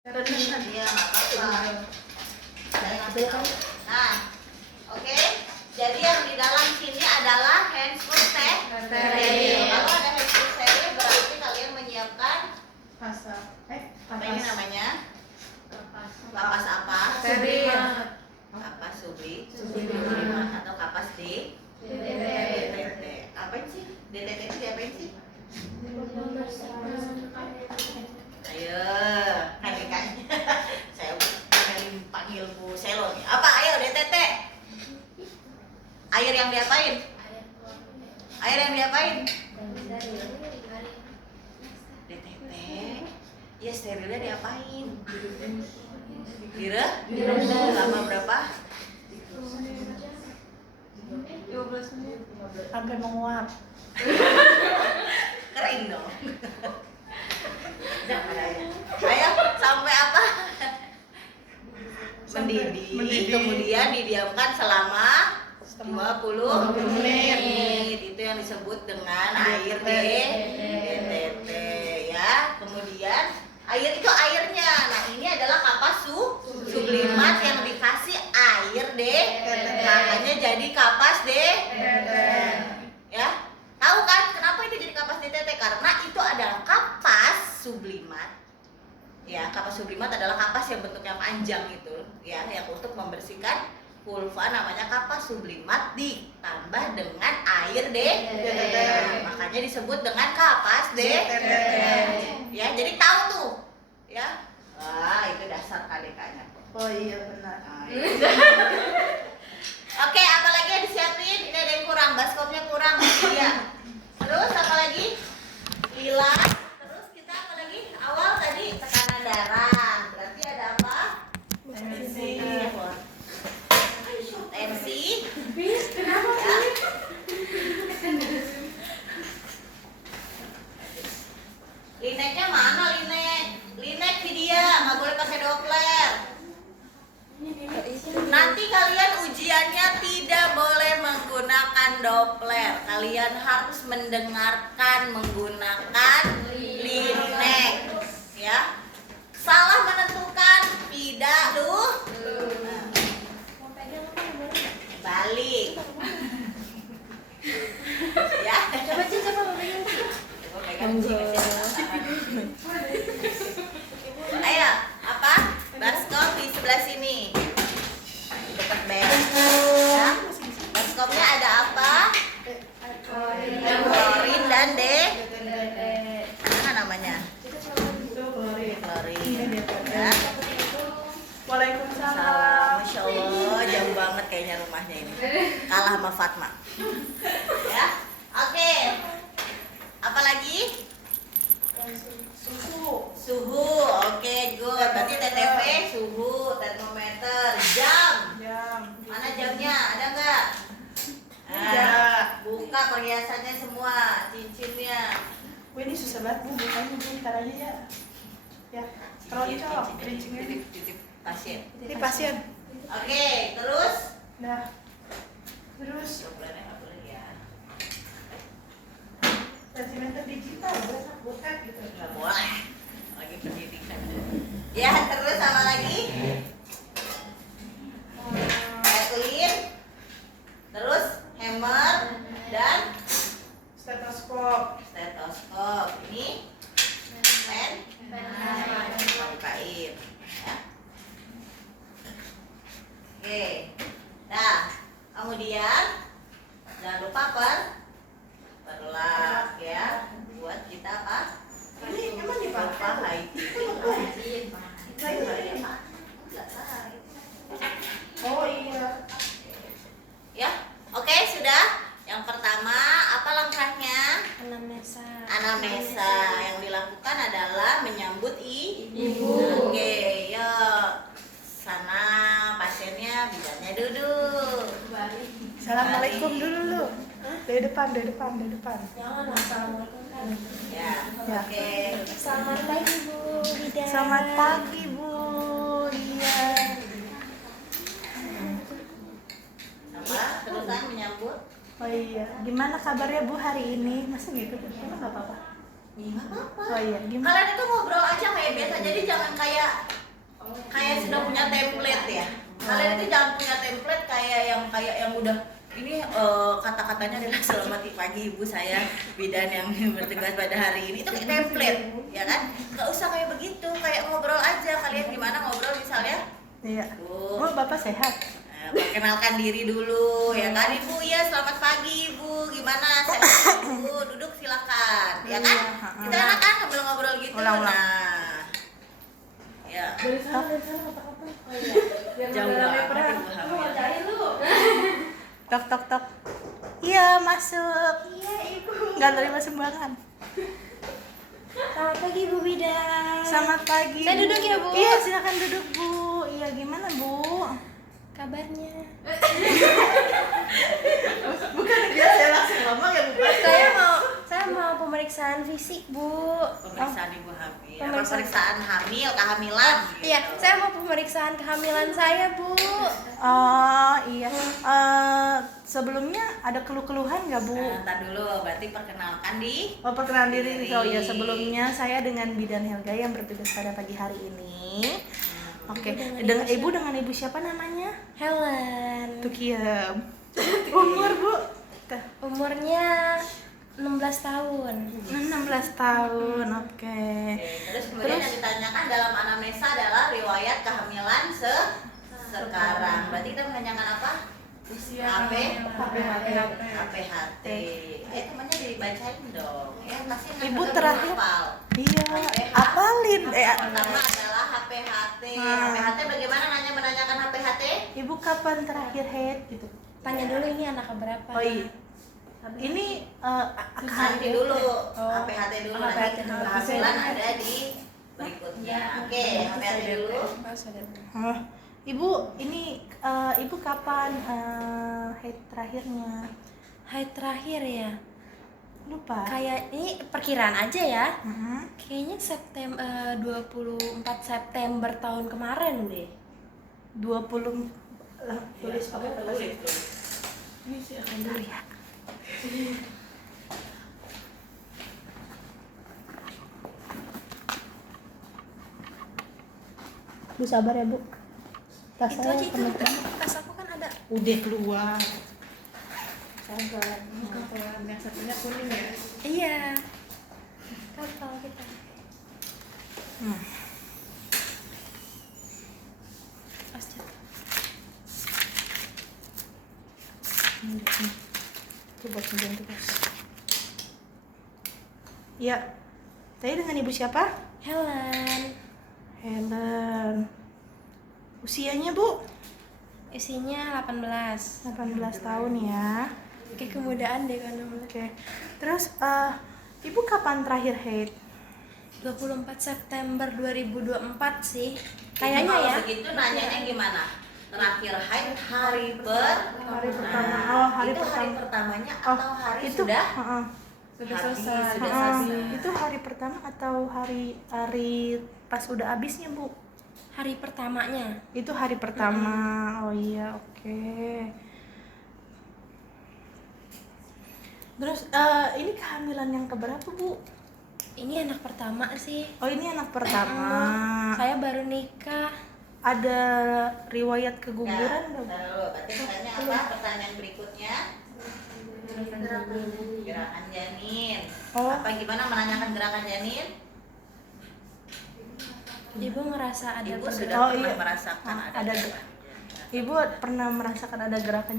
Berenang dia nggak apa-apa. Nah, oke. Jadi yang di dalam sini adalah handsfree steril. Kalau ada handsfree steril berarti kalian menyiapkan apa ini namanya? Kapas apa? Kapas sublimat atau kapas DTT. Apa sih? DTT itu diapain sih? Ayo, kakaknya. Saya panggil Bu Selo nih. Apa? Ayo DTT. Air yang diapain? Air yang diapain? DTT. Ya sterilnya diapain? Direndam. Lama berapa? 12 menit sampai menguap. Kering dong. Ayo sampai apa? Mendidih. Kemudian didiamkan selama 20 menit. Itu yang disebut dengan air DTT ya. Kemudian air itu airnya. Nah, ini adalah kapas sublimat yang dikasih air makanya jadi kapas ya. Tahu kan kenapa itu jadi kapas DTT? Karena itu adalah kapas sublimat. Ya, kapas sublimat adalah kapas yang bentuknya panjang itu ya, yang untuk membersihkan vulva namanya kapas sublimat ditambah dengan air DTT. Makanya disebut dengan kapas DTT. Ya, jadi tahu tuh. Ya. Wah, itu dasar KDK-nya. Oh iya benar. Oke, apa lagi yang disiapin? Ini ada yang kurang, baskomnya kurang ya. Terus apa lagi? Lila. Terus kita apa lagi? Awal tadi tekanan darah. Berarti ada apa? Tensi. Tensi. Kenapa? Ya. Lineknya mana linek? Linek di dia, nggak boleh pakai Doppler. Nanti kalian ujiannya tidak boleh menggunakan Doppler. Kalian harus mendengarkan menggunakan linek. Ya. Salah menentukan tidak balik. Ya. Coba pegang. Ayo, apa? Baskom di sebelah sini. Dekat bed. Ya. Baskomnya ada apa? Klorin dan mana namanya? Klorin. Ya. Waalaikumsalam. Masya Allah, jauh banget kayaknya rumahnya ini. Kalah sama Fatma. Ya. Oke. Apa lagi? Suhu. Oke, good. Berarti TTP, suhu, termometer, jam. Mana jamnya? Ada nggak? Buka perhiasannya semua, cincinnya. Wih, ini susah banget Bu, bukanya Bu, ntar aja ya. Ya, keroncong, kerincingnya. Titip pasien. Ini pasien. Oke, terus? Nah, terus Doplernya nggak boleh ya. sentimeter digital, bukan gitu. Nggak boleh. Lagi pendidikan. Ya, terus sama lagi? Clean. Terus hammer dan Stetoskop. Ini pen. Bukain. Ya. Oke. Nah, kemudian jangan lupa perlak ya, buat kita apa? Ini emang dipakai? Oh iya. Ya, oke sudah. Yang pertama apa langkahnya? Anamnesa. Yang dilakukan adalah menyambut ibu. Oke, yuk. Sana pasiennya bidannya duduk. Assalamualaikum dulu lu. Dari depan. Jangan assalamualaikum kan. Ya, Ya. oke. Selamat pagi Bu Bidan. Selamat pagi Bu. Iya. Apa? Terusan menyambut. Oh iya. Gimana kabarnya Bu hari ini? Masa gitu? Emang nggak apa-apa? Iya, nggak apa-apa. Oh iya, gimana? Kalian itu ngobrol aja kayak biasa, jadi jangan kayak sudah punya template ya. Kalian itu jangan punya template kayak yang udah ini kata-katanya adalah selamat pagi ibu, saya bidan yang bertugas pada hari ini. Itu kayak template, ya kan? Nggak usah kayak begitu, kayak ngobrol aja. Kalian gimana ngobrol misalnya? Iya. Bu, Bapak sehat? perkenalkan diri dulu, ya kan ibu? Ya selamat pagi ibu, gimana? Sehat ibu, duduk silakan, ya kan? Kita enak kan sambil ngobrol gitu. Ulang. Nah, ya. Jauh banget ibu hamil. Tok tok tok. Iya, masuk. Iya ibu. Nggak terima sumbangan. Selamat pagi Bu Bidan. Selamat pagi. Saya duduk ya, Bu? Iya, silakan duduk Bu. Iya, gimana Bu? Kabarnya? Bukan biasa langsung ngomong ya Bu. Saya mau pemeriksaan fisik Bu. Pemeriksaan ibu hamil. Pemeriksaan. Pemeriksaan hamil, kehamilan. Iya, saya mau pemeriksaan kehamilan saya Bu. Oh iya. Sebelumnya ada keluh-keluhan nggak Bu? Ntar dulu, berarti perkenalkan di. Oh, perkenalan diri. Oh iya, sebelumnya saya dengan Bidan Helga yang bertugas pada pagi hari ini. Oke, Ibu dengan ibu siapa namanya? Helen. Tukiem. Umur Bu? Umurnya 16 tahun. 16 tahun, oke. Terus kemudian yang ditanyakan dalam anamnesa adalah riwayat kehamilan sekarang. Berarti kita menanyakan apa? Usia HP, HPHT. HPHT. Temannya dibacain dong. Ya, pasti Ibu mereka terakhir. hafal. Iya, apalin. Pertama adalah HPHT. HPHT bagaimana menanyakan HPHT? Ibu kapan terakhir head gitu? Tanya dulu ini anak keberapa? Oh iya. Ini Nanti dulu. Oh. HPHT dulu. HPHT Nanti dulu. kehamilan ada di berikutnya. Oke, HPHT dulu. Oh, Ibu, ini Ibu kapan head terakhirnya? Haid terakhir ya? Lupa. Kayak ini perkiraan aja ya. Mhm. Kayaknya 24 September tahun kemarin deh. 20 tulis pakai tulis. Bentar ya. Bu sabar ya Bu. Tas Itu saya aja itu. penuh. Tas aku kan ada. Udah keluar. Sabar. Yang satunya kuning ya. Iya. Kapal kita. Tas jatuh. Coba pinjam terus. Ya. Tadi dengan ibu siapa? Helen. Helen. Usianya Bu? Isinya 18. 18 tahun ya. Oke, kemudaan deh kan. Oke. Terus ibu kapan terakhir haid? 24 September 2024 sih. Jadi Kayaknya kalau ya. begitu nanyanya gimana? Terakhir haid hari pertama. Oh, hari itu hari pertama. pertamanya Oh, atau hari itu sudah sudah habis, selesai. sudah selesai. Itu hari pertama atau hari pas udah habisnya Bu? Hari pertamanya. Itu hari pertama. Oh iya, oke. Terus ini kehamilan yang keberapa Bu? Ini anak pertama sih. Oh ini anak pertama. Saya baru nikah. Ada riwayat Ya, keguguran nggak Bu? ntar dulu. Berarti pertanyaan apa? Pertanyaan berikutnya gerakan janin. Oh. Apa gimana menanyakan gerakan janin? Ibu ngerasa ada Ibu pergerakan. sudah Oh, pernah iya. merasakan Ah, ada ada. gerakan. Ibu pernah merasakan ada gerakan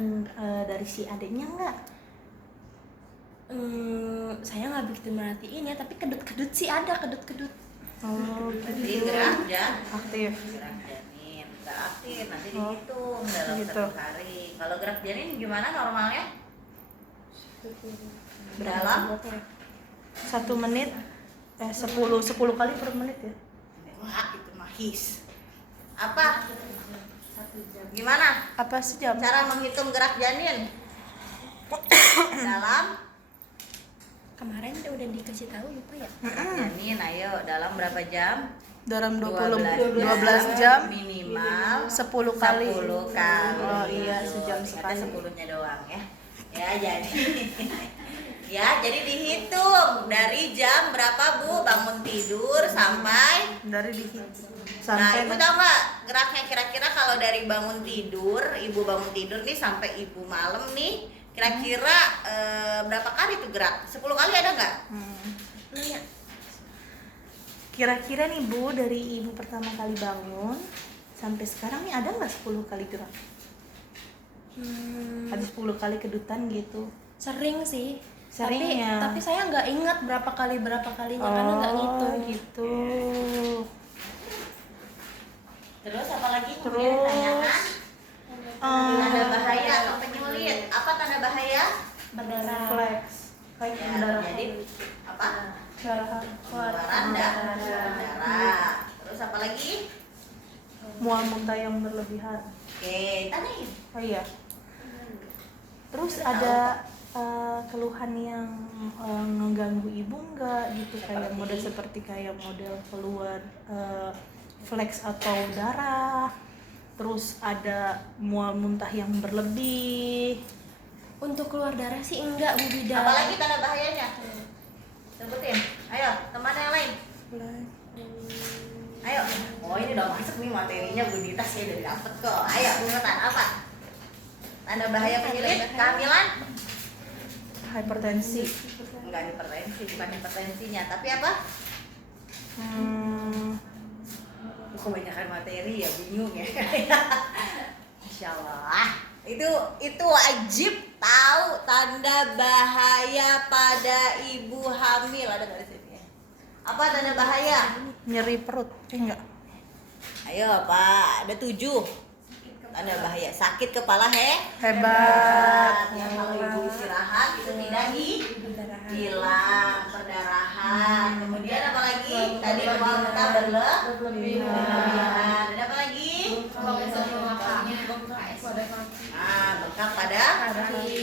dari si adiknya nggak? Saya nggak begitu merhatiin ya, tapi kedut-kedut sih ada, kedut-kedut. Oh, Jadi gitu. gerak Aktif. gerak janin nggak aktif, nanti Oh, dihitung dalam gitu. 1 hari. Kalau gerak janin gimana normalnya? Dalam 1 menit 10 kali per menit ya. Wah, itu mahis. Apa? Gimana Apa sejam? cara menghitung gerak janin? Dalam Kemarin udah dikasih tahu lupa ya. janin, ayo dalam berapa jam? Dalam 12 12 jam minimal 10 kali. 10 kali. Oh iya, sejam Ingatnya sekali. 10-nya doang ya. Ya jadi Ya, jadi dihitung dari jam berapa Bu bangun tidur sampai. Dari di Nah, sampai Ibu tahu nggak geraknya kira-kira kalau dari bangun tidur, Ibu bangun tidur nih sampai Ibu malam nih, kira-kira berapa kali tuh gerak? 10 kali ada nggak? Kira-kira nih Bu, dari Ibu pertama kali bangun sampai sekarang nih ada nggak 10 kali gerak? Ada 10 kali kedutan gitu? Sering sih. Sering ya? Tapi saya nggak ingat berapa kalinya karena nggak ngitung. Gitu. Terus apa lagi kemudian Terus, ditanyakan? Tanda bahaya atau penyulit. Apa tanda bahaya? Berdarah. Flex. Flex Ya, darah. jadi apa? Darah. Keluaran darah. Terus apa lagi? Mual muntah yang berlebihan. Oke, tanyain. Oh iya. Terus ada keluhan yang ngeganggu Ibu nggak gitu, kayak model seperti kayak model keluar flex atau darah, terus ada mual muntah yang berlebih. Untuk keluar darah sih enggak Bu Bidan. Apalagi tanda bahayanya? Sebutin. Ayo, teman yang lain. Ayo. Oh, ini udah masuk nih materinya Bu Dita, saya udah dapet kok. Ayo, urutan apa? Tanda bahaya penyulit kehamilan? Hipertensi. Enggak hipertensi, bukan hipertensinya, tapi apa? Kebanyakan materi ya, bingung ya. Masya Allah. Itu wajib tahu tanda bahaya pada ibu hamil. Ada nggak di sini? Apa tanda bahaya? Nyeri perut, enggak? Ayo Pak, ada 7 tanda bahaya. Sakit kepala Hebat. ya, kalau ibu istirahat itu tidak hilang perdarahan. Kemudian apa lagi? Tadi mual muntah berlebihan. Dan apa lagi? Bengkak pada kaki.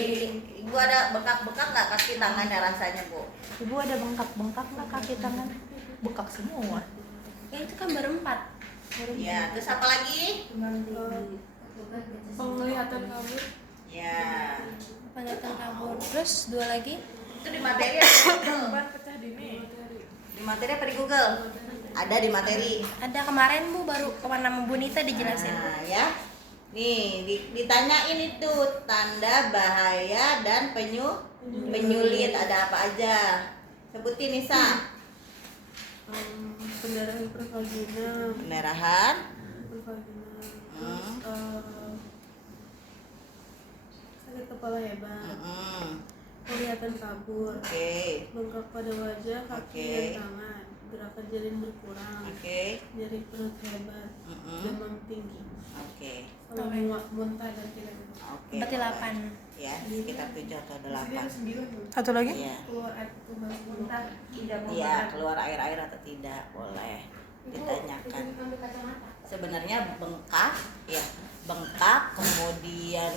Ibu ada bengkak-bengkak nggak kaki tangannya rasanya Bu? Ibu ada bengkak-bengkak nggak kaki tangan? Bekak semua. Ya itu kan berempat. Ya, terus apa lagi? Penglihatan kabur. Ya, Penglihatan kabur. Terus 2 lagi. itu di materi apa di Google? Di materi apa di Google? Ada di materi. Ada kemarin Bu baru sama Bu Nita dijelasin. Nah, ya. Nih, ditanyain itu tanda bahaya dan penyulit ada apa aja? Sebutin Nisa. Pendarahan pervaginal, Pendarahan. sakit kepala hebat, Mm-mm. kelihatan kabur, Oke. bengkak pada wajah, kaki Oke. dan tangan, gerakan janin berkurang, Oke. nyeri perut hebat, Mm-mm. demam tinggi, Oke. kalau muntah dan tidak Oke. Berarti 8. Ya, sekitar 7 atau 8. Satu lagi? Iya. keluar air tumbas muntah, Iya, keluar air-air atau tidak boleh ditanyakan. Sebenarnya bengkak, ya bengkak, kemudian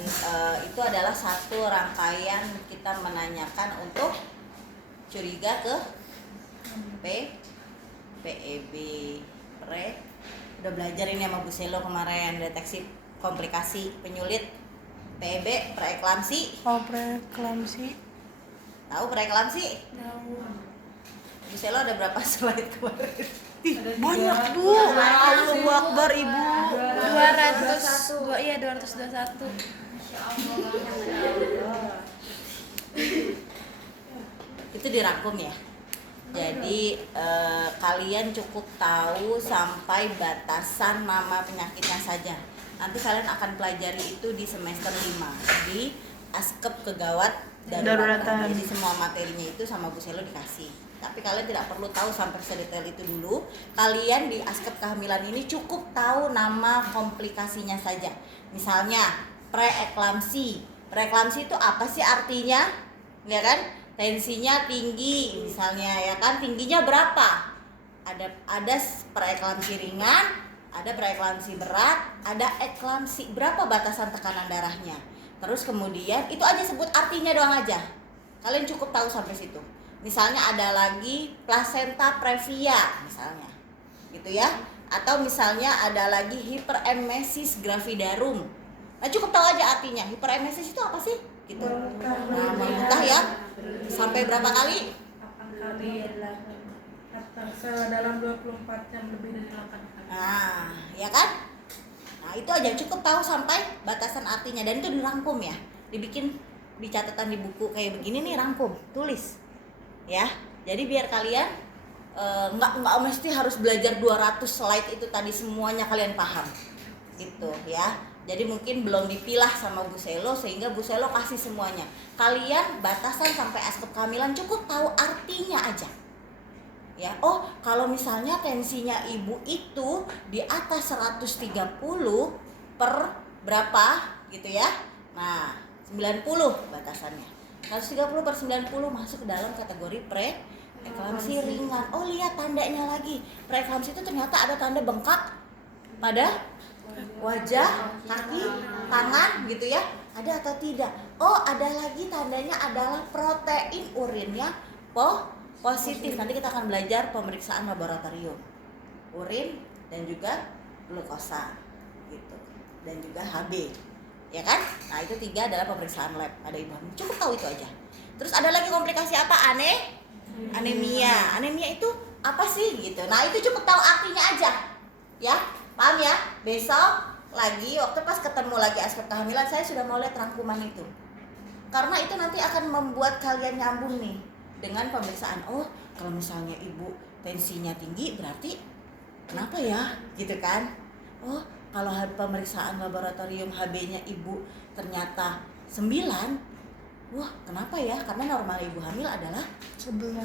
itu adalah satu rangkaian kita menanyakan untuk curiga ke PEB. Udah belajar ini sama Bu Selo kemarin, deteksi komplikasi penyulit PEB, preeklamsi. Oh, preeklamsi. Tahu preeklamsi? Bu Selo ada berapa slide kemarin? Ih, banyak Bu. Allahu Akbar Ibu. 221. Itu dirangkum ya. Jadi kalian cukup tahu sampai batasan nama penyakitnya saja. Nanti kalian akan pelajari itu di semester 5 di Askep Kegawat Daruratan. Jadi semua materinya itu sama Bu Selo dikasih. Tapi kalian tidak perlu tahu sampai sedetail itu dulu. Kalian di Askep kehamilan ini cukup tahu nama komplikasinya saja. Misalnya preeklamsi. Preeklamsi itu apa sih artinya? Ya kan? Tensinya tinggi misalnya, ya kan, tingginya berapa? Ada preeklamsi ringan, ada preeklamsi berat, ada eklamsi. Berapa batasan tekanan darahnya? Terus kemudian itu aja sebut artinya doang aja. Kalian cukup tahu sampai situ. Misalnya ada lagi placenta previa misalnya. Gitu ya. Atau misalnya ada lagi hiperemesis gravidarum. Nah, cukup tahu aja artinya. Hiperemesis itu apa sih? Gitu. Nah, muntah ya. Sampai berapa kali? 8 kali dalam 24 jam lebih dari 8 kali. Nah, ya kan? Nah, itu aja cukup tahu sampai batasan artinya, dan itu dirangkum ya. Dibikin di catatan di buku kayak begini nih, rangkum, tulis. Ya. Jadi biar kalian nggak mesti harus belajar 200 slide itu tadi semuanya kalian paham. Gitu ya. Jadi mungkin belum dipilah sama Bu Selo sehingga Bu Selo kasih semuanya. Kalian batasan sampai akte kehamilan cukup tahu artinya aja. Ya, oh kalau misalnya tensinya ibu itu di atas 130 per berapa gitu ya. Nah, 90 batasannya. 130 per 90 masuk ke dalam kategori preeklamsi ringan. Oh, lihat tandanya lagi. Preeklamsi itu ternyata ada tanda bengkak pada wajah, kaki, tangan gitu ya. Ada atau tidak? Oh, ada lagi tandanya adalah protein urinnya positif. Nanti kita akan belajar pemeriksaan laboratorium urin dan juga glukosa gitu, dan juga HB, ya kan? Nah, itu 3 adalah pemeriksaan lab. Ada ibu hamil, cukup tahu itu aja. Terus ada lagi komplikasi apa? Anemia. Anemia itu apa sih gitu? Nah, itu cukup tahu artinya aja, ya. Paham ya? Besok lagi waktu pas ketemu lagi aspek kehamilan, saya sudah mau lihat rangkuman itu, karena itu nanti akan membuat kalian nyambung nih dengan pemeriksaan. Oh, kalau misalnya ibu tensinya tinggi berarti kenapa ya? Gitu kan? Oh, kalau pemeriksaan laboratorium HB-nya ibu ternyata 9. Wah, kenapa ya? Karena normal ibu hamil adalah 11.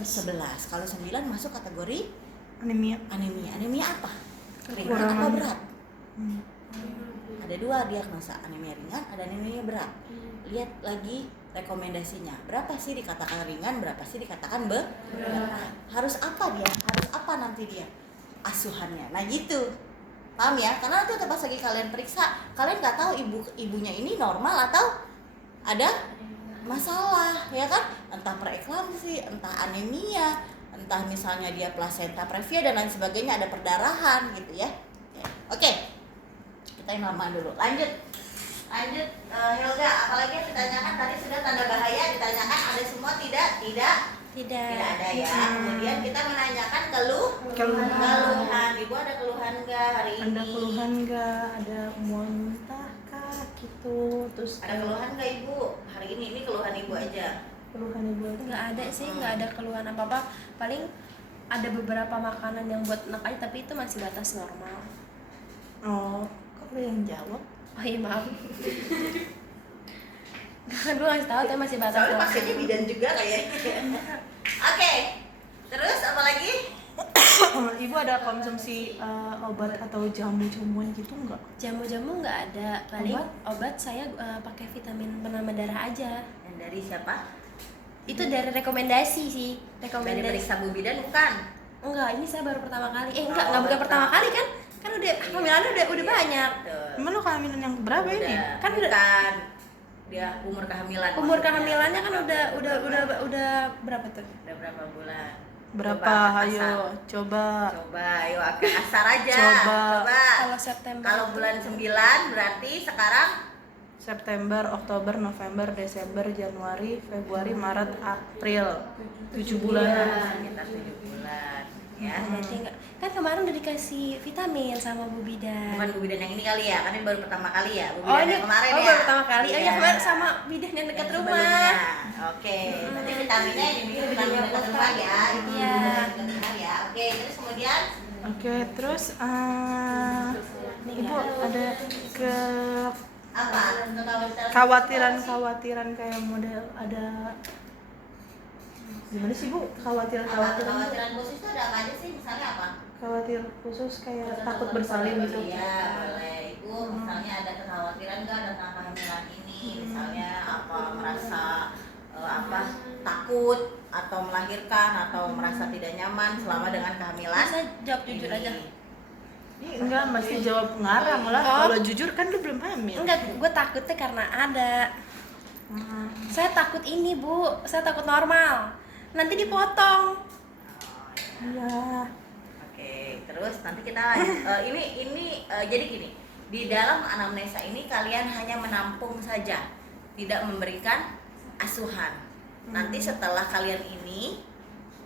Kalau 9 masuk kategori Anemia. Anemia apa? Ringan apa berat? Ada 2 diagnosa, anemia ringan, ada anemia berat. Lihat lagi rekomendasinya, berapa sih dikatakan ringan, berapa sih dikatakan berat. Harus apa dia? Harus apa nanti dia asuhannya? Nah gitu, paham ya? Karena nanti pas lagi kalian periksa, kalian nggak tahu ibunya ini normal atau ada masalah, ya kan? Entah preeklamsi, entah anemia, entah misalnya dia plasenta previa dan lain sebagainya, ada perdarahan gitu ya. Oke, kita yang lama dulu. Lanjut Helga, apalagi yang ditanyakan tadi sudah tanda bahaya ditanyakan, ada semua tidak ada ya. Kemudian kita menanyakan keluhan. Ibu ada keluhan nggak hari ini? Ada keluhan nggak? Ada muntah kah gitu? Terus Ada keluhan nggak ibu hari ini? Ini keluhan ibu aja. keluhan ibu aja. Nggak ada sih, nggak ada keluhan apa-apa. Paling ada beberapa makanan yang buat enak aja, tapi itu masih batas normal. Oh, kok lu yang jawab? Oh iya, maaf. Kan gue ngasih tahu tapi masih batas Soalnya normal. pasiennya bidan juga kayaknya. Oke, terus apa lagi? Ibu ada konsumsi obat atau jamu-jamuan gitu nggak? Jamu-jamu nggak ada. Paling obat saya pakai vitamin penambah darah aja. Yang dari siapa? Itu dari rekomendasi sih. Dari Rekomendasi. periksa Bu Bidan bukan? Enggak, ini saya baru pertama kali. Enggak Oh, bukan pertama pertama. kali kan? Kan udah kehamilannya udah banyak. Betul. Emang lu kehamilan yang berapa ini? Kan udah- bukan dia umur kehamilan. Umur maksudnya. kehamilannya kan udah berapa tuh? Udah berapa bulan? Berapa? Coba, Ayo, asal. coba. Coba, ayo asar aja. Coba. Kalau September. Kalau bulan 9 berarti sekarang September, Oktober, November, Desember, Januari, Februari, Maret, April. 7 bulan. sekitar 7 bulan. Ya. Berarti enggak. Kan kemarin udah dikasih vitamin sama Bu Bidan. Bukan Bu Bidan yang ini kali ya, kan ini baru pertama kali ya. Bu Oh Bidan ini yang kemarin ya. baru pertama kali. Oh Iya. ya kemarin sama bidan yang dekat Yang rumah. sebelumnya. Oke, nanti vitaminnya ini vitamin dekat rumah ya. Ini Iya. dekat rumah ya. Oke, terus kemudian Oke, terus Ibu ada apa? kekhawatiran kayak model ada gimana sih Bu? Kekhawatiran khusus itu ada apa aja sih? Misalnya apa? Khawatir khusus kayak takut bersalin gitu. Iya, boleh. Ibu misalnya ada kekhawatiran nggak tentang kehamilan ini? Misalnya apa, merasa takut atau melahirkan atau merasa tidak nyaman selama dengan kehamilan? Bisa jawab jujur ini. aja. Enggak, mesti jawab ngarang lah. Oh. Kalau jujur kan lu belum hamil. Enggak, gue takutnya karena ada. Saya takut ini Bu, saya takut normal. Nanti dipotong. Iya. Oke, terus nanti kita lanjut. Jadi gini, di dalam anamnesa ini kalian hanya menampung saja, tidak memberikan asuhan, Nanti setelah kalian ini,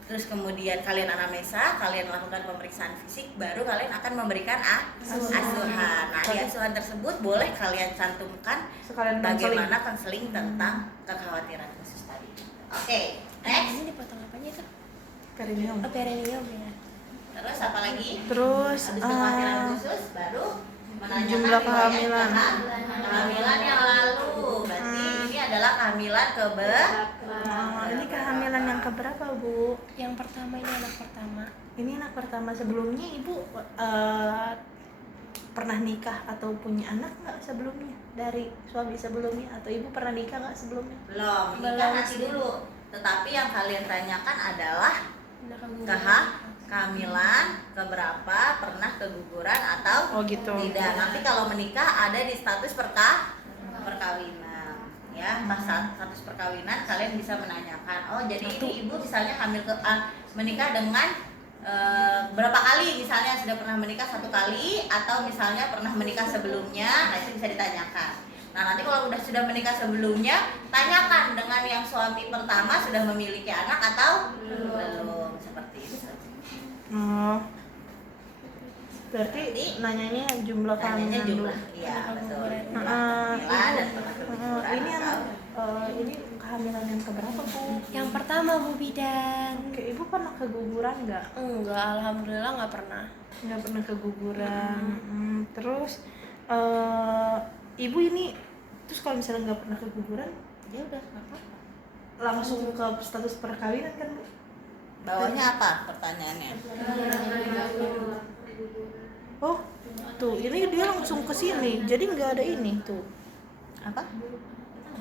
terus kemudian kalian anamnesa, kalian lakukan pemeriksaan fisik, baru kalian akan memberikan asuhan. Nah, di asuhan tersebut boleh kalian cantumkan Sekalian bagaimana konseling tentang kekhawatiran khusus tadi. Oke, next. Ini dipotong apanya tuh? perineum. Oh, perineum ya. Terus apa lagi? Terus Habis kekhawatiran khusus, baru menanyakan jumlah riwayat kehamilan. kehamilan yang lalu. Berarti ini adalah kehamilan ini kehamilan yang keberapa, Bu? Yang pertama ini anak pertama. Ini anak pertama. Sebelumnya Ibu pernah nikah atau punya anak nggak sebelumnya dari suami sebelumnya, atau Ibu pernah nikah nggak sebelumnya? belum. Nikah nanti dulu. Tetapi yang kalian tanyakan adalah kehamilan keberapa, pernah keguguran atau Oh gitu. tidak. Nanti kalau menikah ada di status perkawinan, ya. Pas status perkawinan kalian bisa menanyakan, oh jadi ini ibu misalnya menikah dengan berapa kali, misalnya sudah pernah menikah 1 kali atau misalnya pernah menikah sebelumnya. Nah, itu bisa ditanyakan. Nah, nanti kalau sudah menikah sebelumnya, tanyakan dengan yang suami pertama sudah memiliki anak atau belum, seperti itu. Oh. Berarti nanyanya jumlah Tanyanya kehamilan jumlah, dulu. iya betul. Jumlah Heeh. kehamilan dan pernah keguguran Ini yang atau- ini kehamilan yang keberapa, Bu? Yang pertama, Bu Bidan. Oke, Ibu pernah keguguran nggak? Enggak, alhamdulillah nggak pernah. Nggak pernah keguguran. Terus Ibu ini terus kalau misalnya nggak pernah keguguran, Ya udah, nggak apa-apa. langsung ke status perkawinan kan, Bu? Bawahnya apa pertanyaannya? Oh, tuh ini dia langsung ke sini. Jadi nggak ada ini tuh. Apa?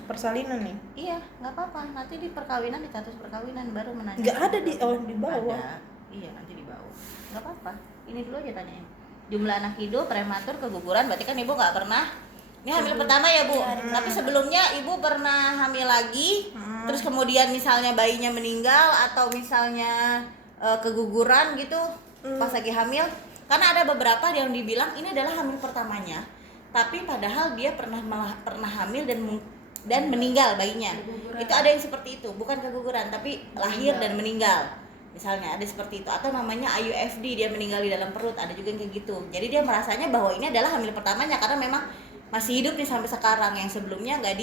Persalinan nih. Iya, nggak apa-apa. Nanti di perkawinan, di status perkawinan baru menanya. Nggak ada di di bawah. Ada. Iya, nanti di bawah. Nggak apa-apa. Ini dulu aja tanyain. Jumlah anak hidup, prematur, keguguran. Berarti kan ibu nggak pernah. Ini hamil pertama ya, Bu. Tapi sebelumnya ibu pernah hamil lagi. Terus kemudian misalnya bayinya meninggal atau misalnya keguguran gitu pas lagi hamil. Karena ada beberapa yang dibilang ini adalah hamil pertamanya, tapi padahal dia pernah hamil dan meninggal bayinya. Itu ada yang seperti itu, bukan keguguran tapi lahir dan meninggal. Misalnya ada seperti itu, atau namanya IUFD, dia meninggal di dalam perut, ada juga yang kayak gitu. Jadi dia merasanya bahwa ini adalah hamil pertamanya karena memang masih hidup nih sampai sekarang. Yang sebelumnya nggak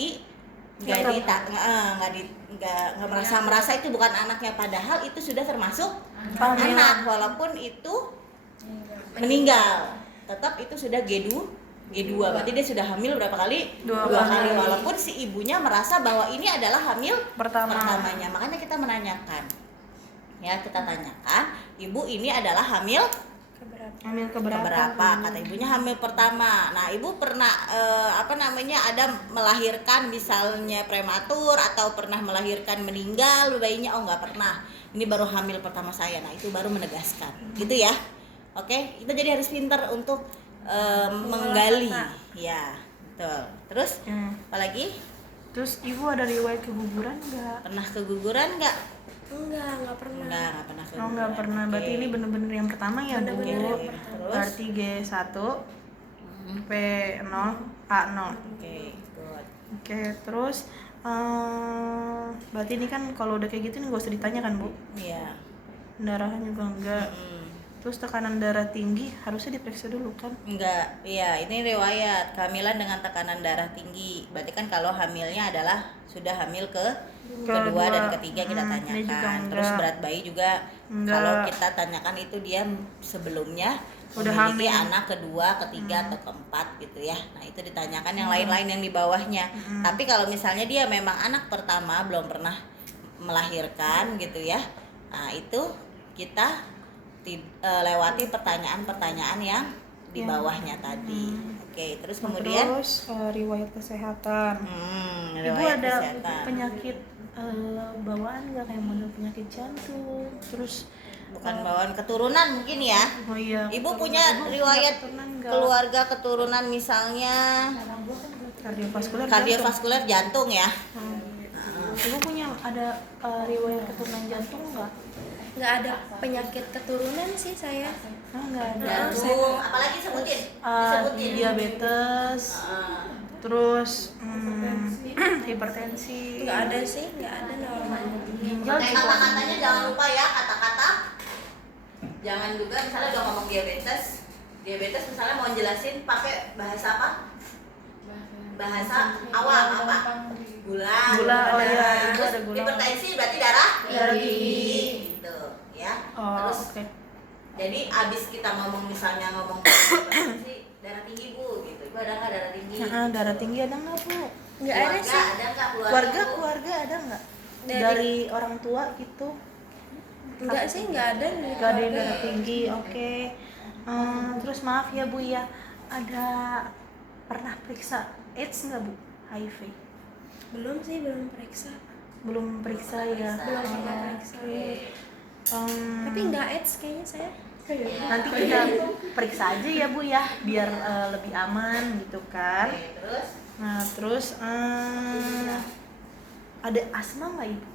merasa itu bukan anaknya, padahal itu sudah termasuk anak walaupun itu meninggal, tetap itu sudah G2 berarti dia sudah hamil berapa kali? Dua kali, walaupun si ibunya merasa bahwa ini adalah hamil pertamanya. Makanya kita menanyakan, ya, kita tanyakan, ibu ini adalah hamil keberapa? Kata ibunya hamil pertama. Nah, ibu pernah ada melahirkan misalnya prematur atau pernah melahirkan meninggal bayinya? Oh, nggak pernah, ini baru hamil pertama saya. Nah, itu baru menegaskan gitu ya. Oke, kita jadi harus pintar untuk menggali, ya, betul. Terus, apalagi? Terus Ibu ada riwayat keguguran nggak? Pernah keguguran nggak? Enggak pernah. Nggak pernah keguguran. Oh, nggak pernah. Berarti ini bener-bener yang pertama ya, Bu? Terus? Berarti G1, P0, A0. Oke, good. Oke, terus berarti ini kan kalau udah kayak gitu nih nggak usah ditanya kan, Bu? Iya. Darahnya juga enggak. Terus tekanan darah tinggi harusnya diperiksa dulu kan? Enggak, iya, ini riwayat kehamilan dengan tekanan darah tinggi. Berarti kan kalau hamilnya adalah sudah hamil kedua dan ketiga kita ini juga tanyakan. enggak. Terus berat bayi juga Enggak. kalau kita tanyakan itu dia sebelumnya Udah memiliki hamil. anak kedua, ketiga atau keempat gitu ya. Nah, itu ditanyakan yang lain-lain yang di bawahnya. Tapi kalau misalnya dia memang anak pertama belum pernah melahirkan gitu ya. Nah, itu kita lewati pertanyaan-pertanyaan yang di bawahnya tadi. Oke, terus kemudian Terus riwayat kesehatan. Ibu riwayat ada kesehatan. penyakit bawaan nggak, kayak model penyakit jantung? Terus Bukan bawaan keturunan mungkin ya. oh iya. Ibu punya riwayat keturunan nggak? keluarga keturunan misalnya kardiovaskuler jantung ya. Ibu punya ada riwayat keturunan jantung nggak? Nggak ada penyakit keturunan sih saya. Nggak ada. Jantung, apalagi sebutin. Disebutin. Diabetes, Terus hipertensi. Nggak ada sih, nggak ada normal. Ginjal Pakai juga. kata-katanya jangan lupa ya, kata-kata. Jangan juga misalnya udah ngomong diabetes. Diabetes misalnya mau jelasin pakai bahasa apa? Bahasa awam apa? Gula. Oh iya, itu Terus ada gula. hipertensi berarti darah Darah tinggi. tinggi. Gitu ya. Oh, Terus oke. jadi abis kita ngomong misalnya ngomong hipertensi, darah tinggi bu, gitu. Ibu ada nggak darah tinggi? Nah, darah tinggi ada nggak Bu? Nggak ada sih. Ada nggak Keluarga ada nggak? Dari orang tua gitu? Nggak sih, nggak ada. Gak ada yang darah tinggi, oke. Terus maaf ya Bu ya, ada pernah periksa AIDS nggak Bu? HIV? Belum sih, belum periksa. Belum periksa ya? Belum pernah periksa. Oke. Tapi nggak AIDS kayaknya saya. Nanti kita periksa aja ya Bu ya, biar lebih aman gitu kan. Oke, terus Nah terus ada asma nggak Ibu?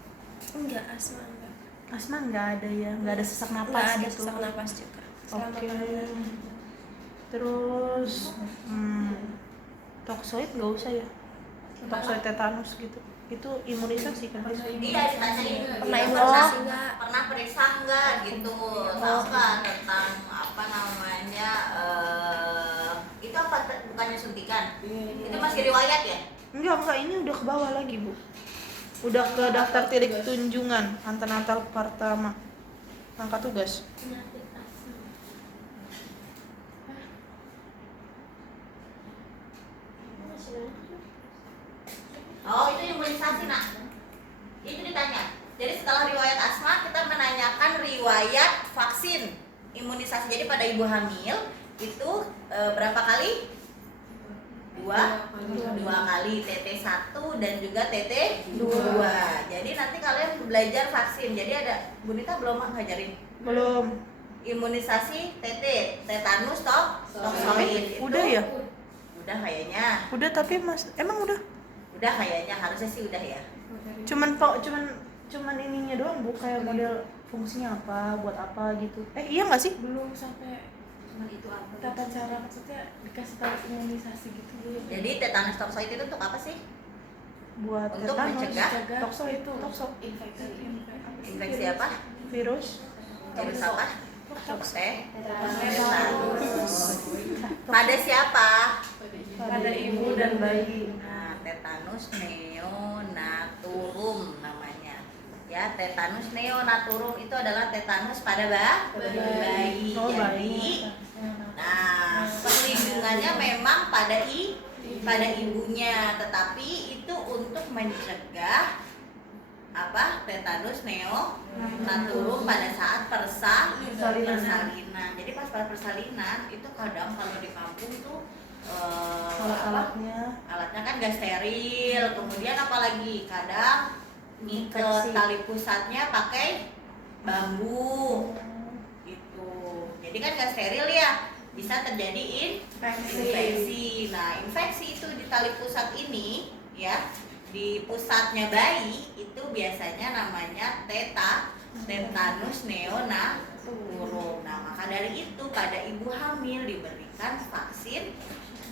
Enggak, asma enggak. Asma nggak ada ya, nggak ada sesak napas Nggak ada gitu. sesak napas juga. Selama Oke. kehamilan. Terus toksoid nggak usah ya? Toksoid tetanus gitu. Itu imunisasi kan? iya ditanyain Pernah Iya, imunisasi nggak? pernah periksa nggak gitu, tahu nggak tentang apa namanya itu apa bukannya suntikan? Itu masih riwayat ya? Enggak, ini udah ke bawah lagi Bu. Udah ke daftar tilik kunjungan antenatal pertama. Angkat tugas. Oh itu imunisasi nak? Itu ditanya. Jadi setelah riwayat asma kita menanyakan riwayat vaksin imunisasi. Jadi pada ibu hamil itu berapa kali? Dua kali, TT1 dan juga TT2. Jadi nanti kalian belajar vaksin. Jadi ada Bu Nita belum ngajarin Belum. imunisasi TT, tetanus, toksoid. Udah ya? Udah kayaknya. Udah tapi emang udah. Udah kayaknya harusnya sih udah ya. Cuman ininya doang Bu, kayak model fungsinya apa, buat apa gitu. Iya nggak sih? Belum sampai Itu apa? tata cara, maksudnya dikasih tahu imunisasi gitu dulu. Jadi tetanus toksoid itu untuk apa sih? Buat Untuk tetanus. mencegah Toksoid itu, infeksi. infeksi apa? virus. Virus apa? Tetanus. Pada siapa? Pada ibu dan bayi. Nah, tetanus neonaturum namanya. Ya, tetanus neonaturum itu adalah tetanus pada bayi. Oh, Jadi, bayi. nah, perlindungannya memang pada ibunya, tetapi itu untuk mencegah apa? Tetanus neonaturum pada saat persalinan. Jadi pas pada persalinan itu kadang kalau di kampung tuh alatnya kan gak steril, kemudian apalagi kadang ke tali pusatnya pakai bambu gitu, jadi kan gak steril ya, bisa terjadi infeksi. Nah infeksi itu di tali pusat ini ya, di pusatnya bayi itu biasanya namanya tetanus neonaturum. Nah maka dari itu pada ibu hamil diberikan vaksin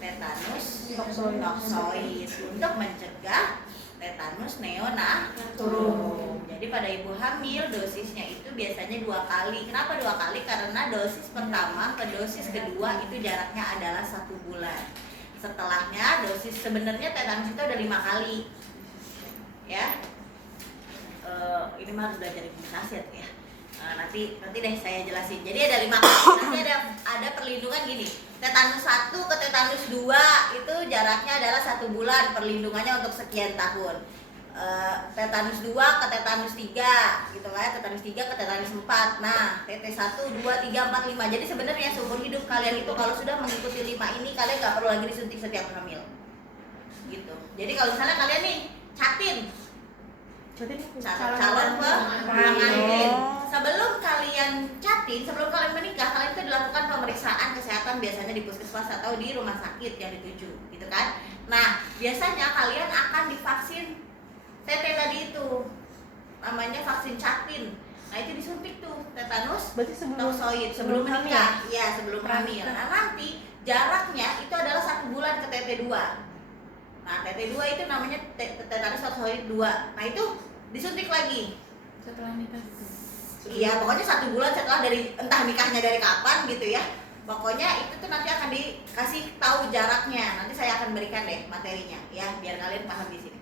tetanus toksoid untuk mencegah tetanus neonaturum. Jadi pada ibu hamil dosisnya itu biasanya 2 kali. Kenapa 2 kali? Karena dosis pertama ke dosis kedua itu jaraknya adalah 1 bulan. Setelahnya dosis sebenarnya tetanus itu ada 5 kali. Ya, ini mah harus belajar imunisasi ya. Nanti deh saya jelasin. Jadi ada 5 kali. Nanti ada perlindungan gini. Tetanus 1 ke tetanus 2 itu jaraknya adalah 1 bulan, perlindungannya untuk sekian tahun. Tetanus 2 ke tetanus 3 gitu lah, tetanus 3 ke tetanus 4. Nah, TT1, 2, 3, 4, 5. Jadi sebenarnya seumur hidup kalian itu kalau sudah mengikuti 5 ini kalian nggak perlu lagi disuntik setiap hamil. Gitu. Jadi kalau misalnya kalian nih catin calon pengantin. Sebelum kalian catin, sebelum kalian menikah, kalian itu dilakukan pemeriksaan kesehatan biasanya di puskesmas atau di rumah sakit yang dituju, gitu kan? Nah, biasanya kalian akan divaksin TT tadi itu, namanya vaksin catin. Nah itu disuntik tuh tetanus toksoid sebelum menikah, ya sebelum hamil. Nah nanti jaraknya itu adalah 1 bulan ke TT2. Nah, TT2 itu namanya tetanus tokosid 2. Nah, itu disuntik lagi. Setelah nikah itu. Iya, pokoknya 1 bulan setelah dari entah nikahnya dari kapan gitu ya. Pokoknya itu tuh nanti akan dikasih tahu jaraknya. Nanti saya akan berikan deh materinya ya, biar kalian paham di sini.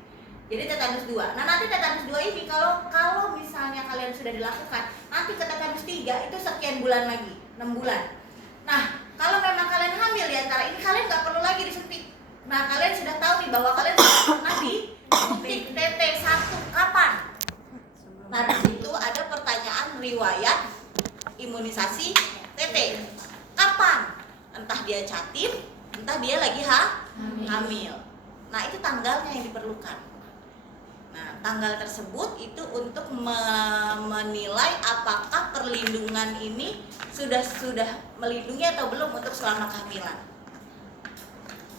Jadi tetanus 2. Nah, nanti tetanus 2 ini kalau misalnya kalian sudah dilakukan, nanti ke tetanus 3 itu sekian bulan lagi, 6 bulan. Nah, kalau memang kalian hamil di antara ini, kalian nggak perlu lagi disuntik. Nah, kalian sudah tahu nih bahwa kalian sudah pernah disuntik TT1 kapan? Nah, di situ ada pertanyaan riwayat imunisasi TT. Kapan? Entah dia catim, entah dia lagi hamil. Nah, itu tanggalnya yang diperlukan. Nah, tanggal tersebut itu untuk menilai apakah perlindungan ini sudah melindungi atau belum untuk selama kehamilan.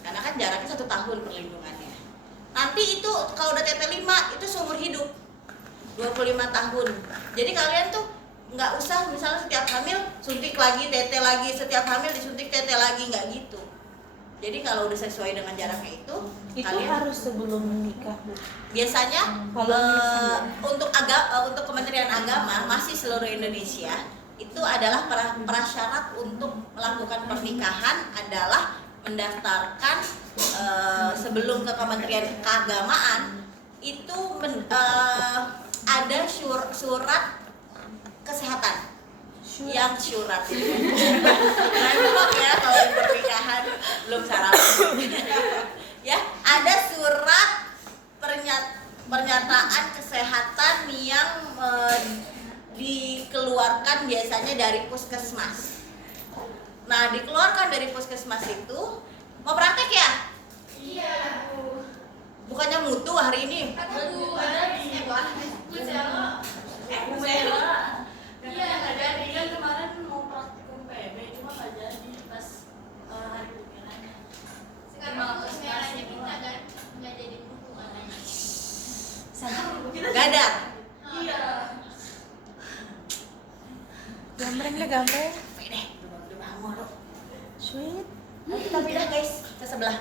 Karena kan jaraknya 1 tahun perlindungannya. Nanti itu kalau udah TT5 itu seumur hidup 25 tahun. Jadi kalian tuh nggak usah misalnya setiap hamil suntik lagi TT lagi, setiap hamil disuntik TT lagi, nggak gitu. Jadi kalau udah sesuai dengan jaraknya itu kalian harus sebelum menikah, Bu. Biasanya untuk Kementerian Agama masih seluruh Indonesia itu adalah prasyarat untuk melakukan pernikahan adalah mendaftarkan sebelum ke Kementerian Keagamaan itu ada surat kesehatan yang surat nembok ya kalau di pernikahan belum sarapan ya, ada surat pernyataan kesehatan yang dikeluarkan biasanya dari puskesmas. Nah, dikeluarkan dari puskesmas itu mau praktek ya? Iya, Bu. Bukannya mutu hari ini? Ada Bu, ada di Bu Celo. Bu Celo. Iya, nggak jadi. Kan kemarin mau praktikum PB, cuma nggak jadi pas hari pemilihannya. Sekarang pemilihannya kita kan nggak jadi mutu katanya. Gadar. Iya. Gambrengnya gambreng. Deh, udah bangun loh. Sweet. Ayo kita pindah guys ke sebelah.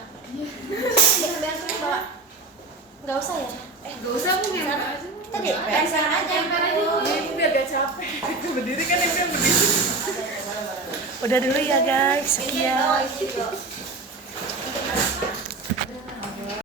Nggak usah ya? Gak usah Bu, ngemper aja. Kita di sana aja. Ngemper aja, Bu. Biar gak capek. Berdiri kan yang berdiri. Udah dulu ya guys. Ini Sekian. bawa, ini bawa.